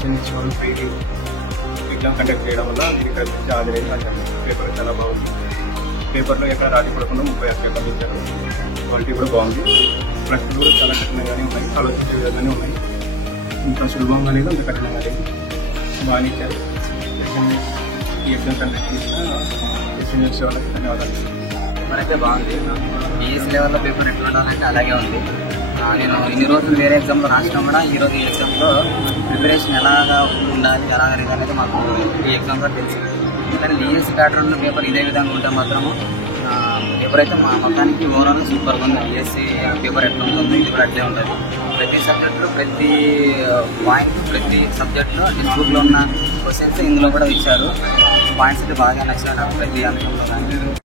ఎస్ఎన్హెచ్ వాళ్ళు freely exam conduct చేయడం వల్ల ఇక్కడ నుంచి హాజరైంది నాకు పేపర్ చాలా బాగుంది. పేపర్లో ఎక్కడ రాజీ పడకుండా 36 పేపర్లు ఇచ్చారు. క్వాలిటీ కూడా బాగుంది. ప్రశ్నలు కూడా చాలా కఠినంగానే ఉన్నాయి, ఆలోచించే విధంగానే ఉన్నాయి. ఇంత సులభంగా లేదు, అంత కఠినంగా లేదు, బాగానే ఇచ్చారు. ఈ ఎగ్జామ్ కండక్ట్ చేసిన ఎస్ఎన్హెచ్ వాళ్ళకి ధన్యవాదాలు. పేపర్ అయితే బాగుంది. డిఎస్సీ లెవెల్లో పేపర్ ఎట్లా ఉండాలంటే అలాగే ఉంది. నేను ఇన్ని రోజులు వేరే ఎగ్జామ్లో రాసినా కూడా ఈరోజు ఈ ఎగ్జామ్లో ప్రిపరేషన్ ఎలాగా ఉండాలి, ఎలాగ అనేది మాకు ఈ ఎగ్జామ్లో తెలిసింది. కానీ డిఎస్సీ ప్యాటర్న్లో పేపర్ ఇదే విధంగా ఉంటే మాత్రము పేపర్ అయితే మా మొత్తానికి ఓవరాల్ సూపర్గా ఉంది. డిఎస్సీ పేపర్ ఎట్లా ఉంటుందో ఇది కూడా అట్లే ఉంటుంది. ప్రతి సబ్జెక్టులో ప్రతి పాయింట్ ప్రతి సబ్జెక్టులో టెక్స్ట్ బుక్లో ఉన్న క్వశ్చన్స్ ఇందులో కూడా ఇచ్చారు. పాయింట్స్ అయితే బాగా నచ్చాయి నాకు ప్రతి అంశంలో కానీ.